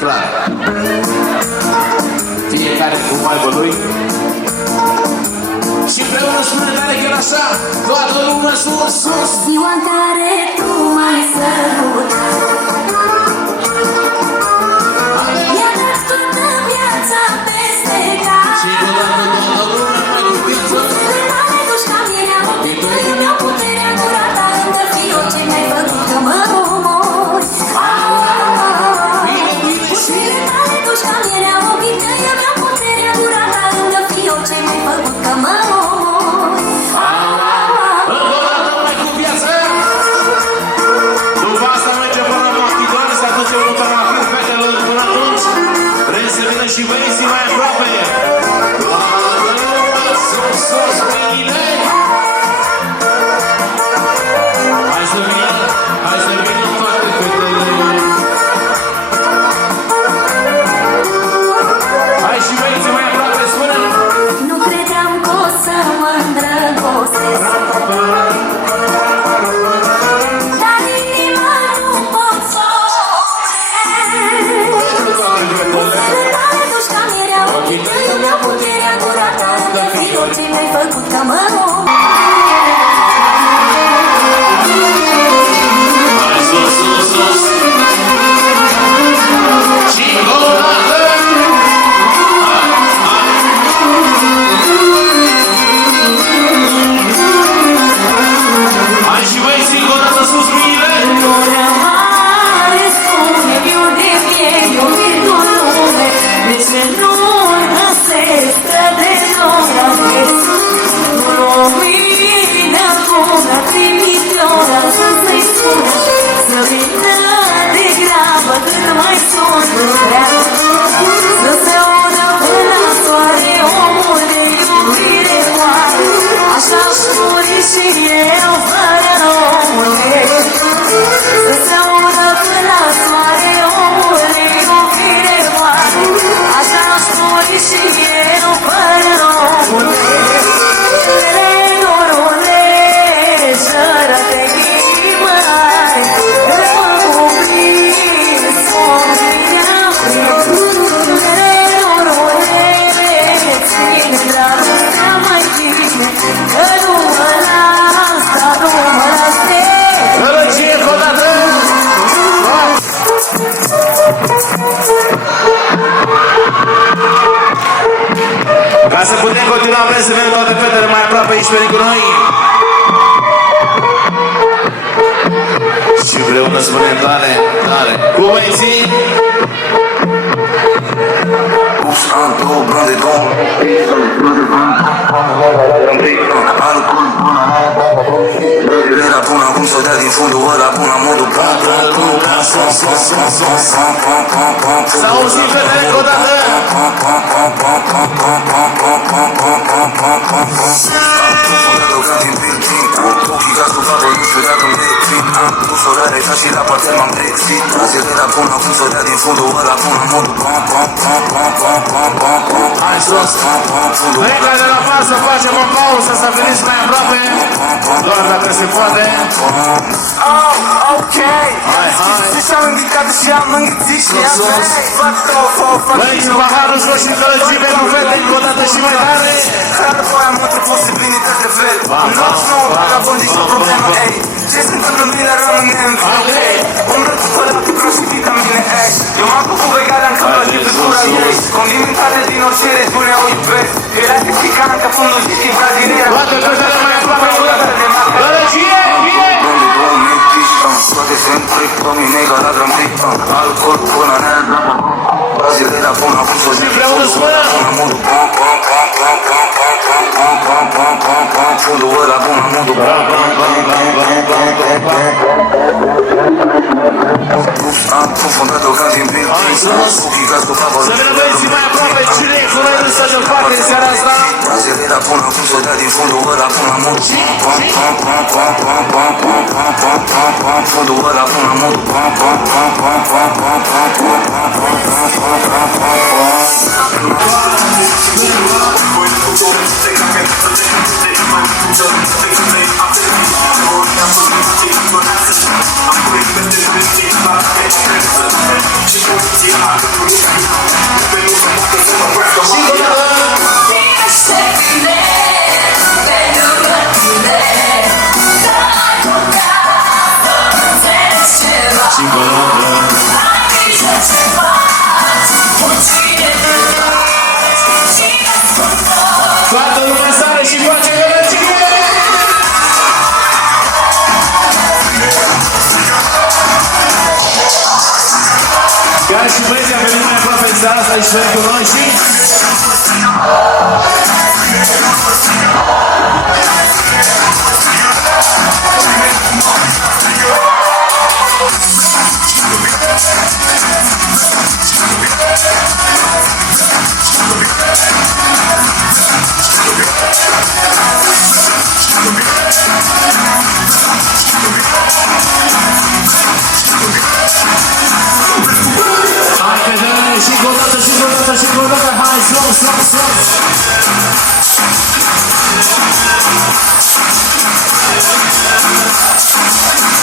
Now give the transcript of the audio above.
clar. Fiecare cu maibă lui. Și împreună spune tare chiar așa, toată lumea sus, sus. Ziua în care tu m-ai sărutat, i-a dat toată viața peste cap. Și odată toată lumea mai iubită. De tare duci ca mierea ochii tăi, mi-au puterea gura ta, încă fiu ce mi-ai făcut că mă omori. Bine, bine și Puterea tare duci ca mierea ochii tăi, mi-au puterea gura ta, încă fiu ce mi-ai făcut că mă omori. încă o dată mai cu viață. După asta merge până la Machidoane, să aducem următoarea la film, fetelor, până atunci. Vrem să vină și băieții mai aproape. Toată lumea sus, sus, mâinile. Hai să vină toate fetele. Hai și băieții mai aproape, spune. Nu credeam că o să mă îndrăgostesc, dar inima nu pot să Puterea tare duci ca mierea ochii tăi, mi-au puterea gura ta, încă fiu ce mi-ai făcut că mă omori. Hai sus, sus, sus. Și încă o dată. Hai și băieții, încă o dată sus mâinile. Ora mare spune eu de piei, eu vin o lume, de ce nu găsesc de nora vezi? Nu lumine bună, trimită-ora să-i spună, să vină de grabă cât mai sus nu vrea, să se audă până la soare omul de iubire moare, așa spune și eu fără omul meu. Să se audă până la soare omul de iubire moare, așa spune și eu fără omul meu. Norule, jără-te inimare, că mă cuprins, omnia prin. Norule, ține dragostea mai bine, că nu mă las, dar nu mă las de Gălăgie, încă o dată. Ca să putem continua, vrem să vedem toate fetele mai aproape aici pe cu noi. Și împreună spunem tare, tare. Cu băieții. Un, două, blonde, două alcool, era până acum să dea din fundul ăla până la modul Să auzim fetele încă o dată. Ochii ca să vadă, nu știu dacă mi-e plin. Am pus orare ca și la partea m-am trezit. Azi era până acum să dea din fundul ăla până la modul Hai sus. Fiecare de la față facem o pauză să veniți mai aproape. Doar dacă se poate. Ok. Hai, hai. Și am invitat și am înghițit și am Băi, și paharul jos și călății pentru fete încă o dată și mai tare. Dar poi am multe posibilități de fel. Noci nouă, vagabondii și o problemă, ey. Ce se întâmplă în bine rămânem fie. Umbră cu ăla cu croși și vitamine, ey. Eu m-am făcut vegană încă la zi pe gura ei. Condimentate din orice regiune o iubesc. Era picantă, fundul și braziliană. Toate fetele mai aproape încă o dată. Gălăgie, bine! Toate se întrec, domine ca la drum pic. Alcool până în Brazileira până acum să zic. Împreună spune. Până modul fundul ăla până modul am profundat-o ca din plin. Ochii ca scopapă. Să vină băieții mai aproape. Cine e cu noi în stadion parte în seara asta? Brazileira până acum să dea din fundul ăla până modul fundul ăla până modul I'm Chiar și băieții a venit mai aproape în seara asta aici pentru noi și...